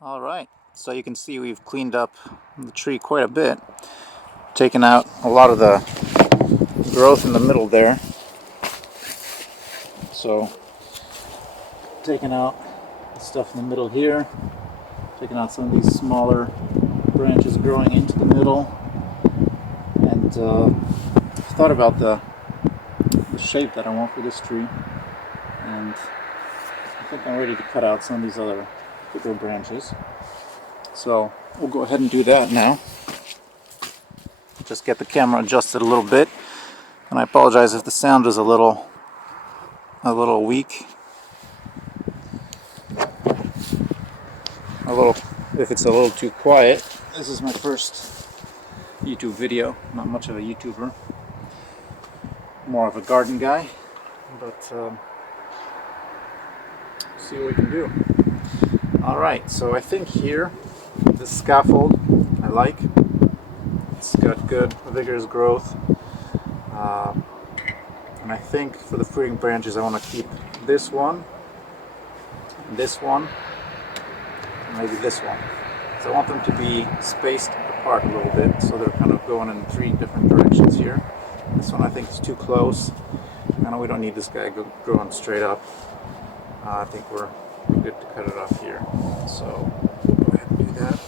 All right, so you can see we've cleaned up the tree quite a bit, taken out a lot of the growth in the middle there. So taking out the stuff in the middle here, taking out some of these smaller branches growing into the middle, and thought about the shape that I want for this tree, and I think I'm ready to cut out some of these other bigger branches. So we'll go ahead and do that now. Just get the camera adjusted a little bit, and I apologize if the sound is a little weak, if it's a little too quiet. This is my first YouTube video. Not much of a YouTuber, more of a garden guy, but see what we can do. Alright, so I think here, this scaffold I like. It's got good vigorous growth, and I think for the fruiting branches I want to keep this one, and maybe this one. So I want them to be spaced apart a little bit, so they're kind of going in 3 different directions here. This one I think is too close. I know we don't need this guy growing straight up. I think we're good to cut it off here. So we'll go ahead and do that.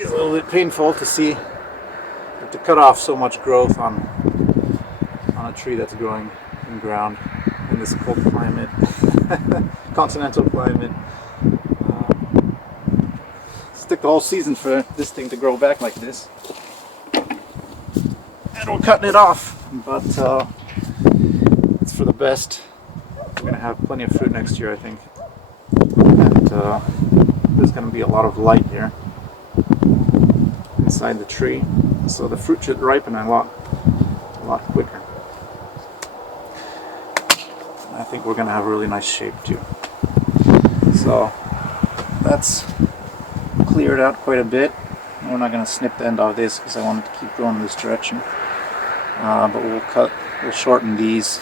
It's a little bit painful to see, to cut off so much growth on a tree that's growing in ground in this cold climate, continental climate. Took the whole season for this thing to grow back like this, and we're cutting it off, but it's for the best. We're going to have plenty of fruit next year, I think, and there's going to be a lot of light here inside the tree, so the fruit should ripen a lot quicker. And I think we're going to have a really nice shape too. So that's cleared out quite a bit. We're not going to snip the end off this because I want it to keep going in this direction. But we'll shorten these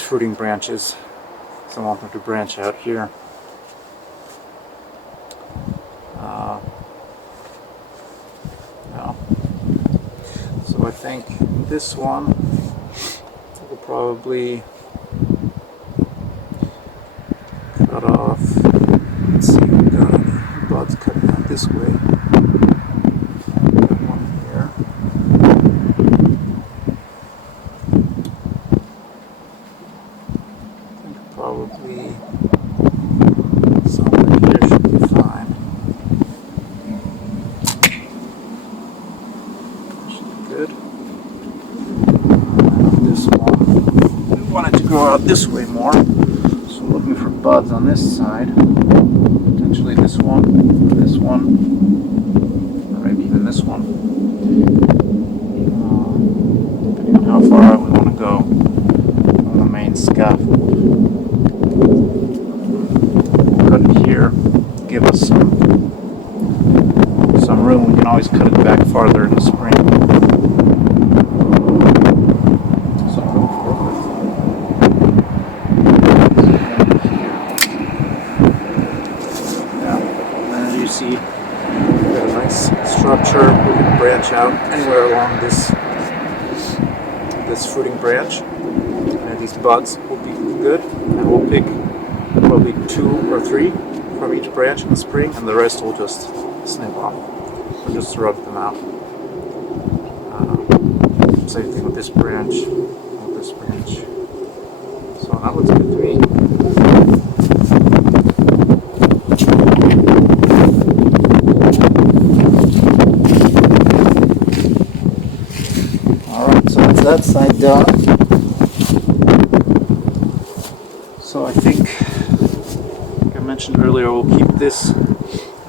fruiting branches. So I want them to branch out here. So I think this one will probably cut off. Let's see, we've got buds cutting out this way. Got one here. I think probably somewhere here should be fine. Should be good. This one, we want it to grow out this way more, so we're looking for buds on this side. Potentially this one, or maybe even this one, depending on how far out we want to go on the main scaffold. We'll cut it here, give us some room. We can always cut it back farther in the spring. See, we've got a nice structure. We can branch out anywhere along this fruiting branch, and these buds will be good, and we'll pick probably 2 or 3 from each branch in the spring, and the rest we'll just snip off or just rub them out. Same thing with this branch, so that looks good to me. That side done. So I think, like I mentioned earlier, we'll keep this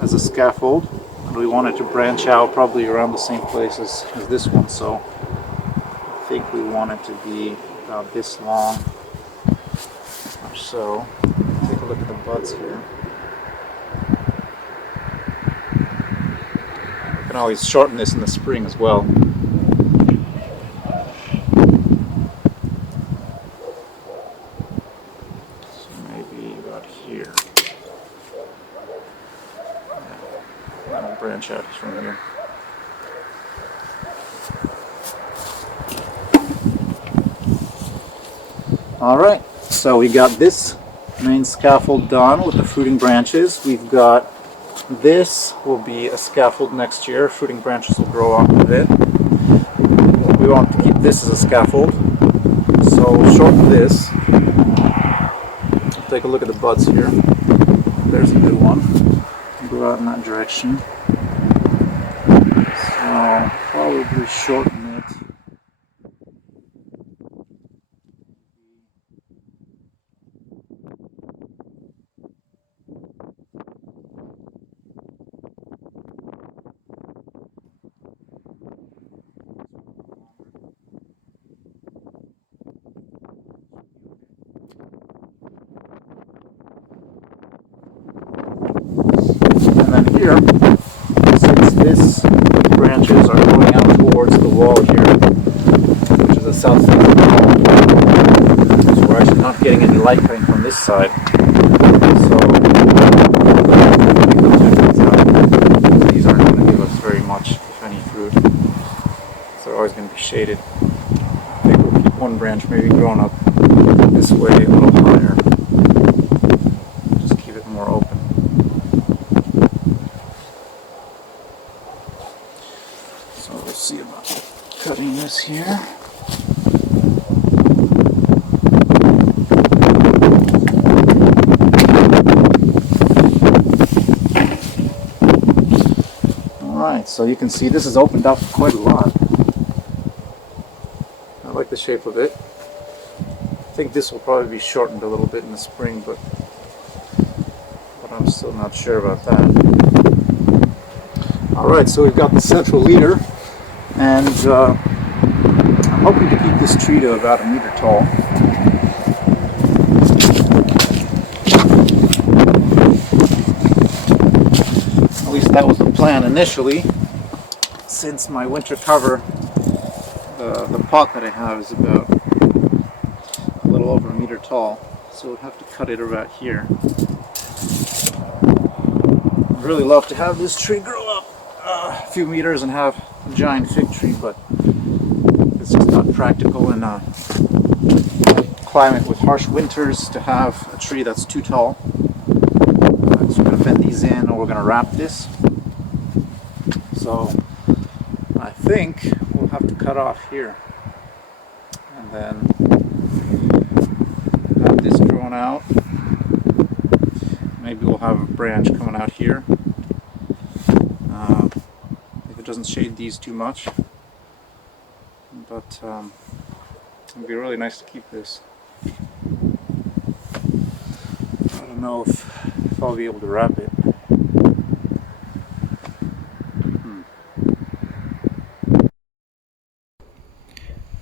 as a scaffold, and we want it to branch out probably around the same place as this one, so I think we want it to be about this long or so. Take a look at the buds here. We can always shorten this in the spring as well. here. Yeah, that'll branch out from here. Alright, so we got this main scaffold done with the fruiting branches. We've got this will be a scaffold next year. Fruiting branches will grow off of it. We want to keep this as a scaffold, so we'll shorten this. Take a look at the buds here. There's a good one. Go out in that direction. So probably shorten it. And then here, since these branches are going out towards the wall here, which is a south side of the wall, so we're actually not getting any light coming from this side. So these aren't going to give us very much, if any, fruit. So they're always going to be shaded. I think we'll keep one branch maybe growing up this way a little higher. Just keep it more open. So we'll see about cutting this here. Alright, so you can see this is opened up quite a lot. I like the shape of it. I think this will probably be shortened a little bit in the spring, but I'm still not sure about that. Alright, so we've got the central leader, and I'm hoping to keep this tree to about 1 meter tall. At least that was the plan initially, since my winter cover, the pot that I have is about a little over 1 meter tall, so we'll have to cut it about here. I'd really love to have this tree grow up a few meters and have a giant fig tree, but it's just not practical in a climate with harsh winters to have a tree that's too tall. So we're going to bend these in, or we're going to wrap this. So I think we'll have to cut off here and then have this grown out. Maybe we'll have a branch coming out here if it doesn't shade these too much, but it'd be really nice to keep this. I don't know if I'll be able to wrap it.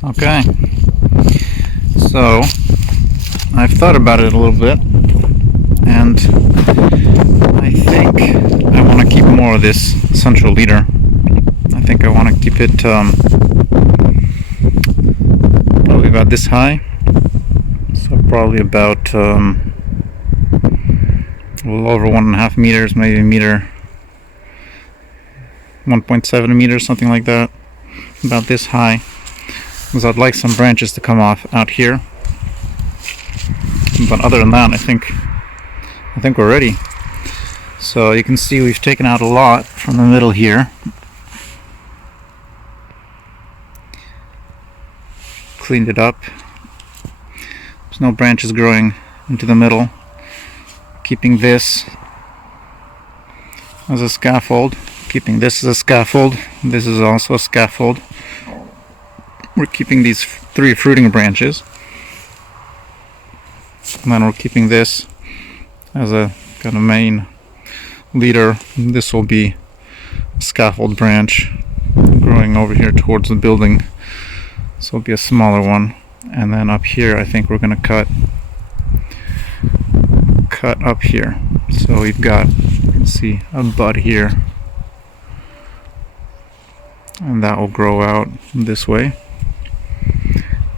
Okay, so I've thought about it a little bit, and I think I want to keep more of this central leader. I think I want to keep it probably about this high, so probably about a little over 1.5 meters, maybe a meter, 1.7 meters, something like that, about this high, because I'd like some branches to come off out here. But other than that, I think we're ready. So you can see we've taken out a lot from the middle here. Cleaned it up. There's no branches growing into the middle. Keeping this as a scaffold. Keeping this as a scaffold. This is also a scaffold. We're keeping these 3 fruiting branches. And then we're keeping this as a kind of main leader. This will be a scaffold branch growing over here towards the building, so it'll be a smaller one. And then up here I think we're going to cut up here. So we've got, you can see, a bud here, and that will grow out this way,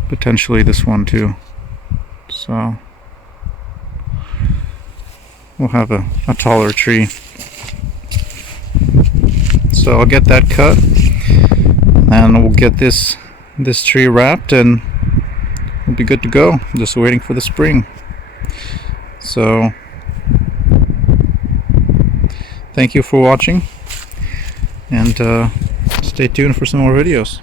potentially this one too. So we'll have a taller tree. So I'll get that cut, and we'll get this tree wrapped, and we'll be good to go. Just waiting for the spring. So thank you for watching, and stay tuned for some more videos.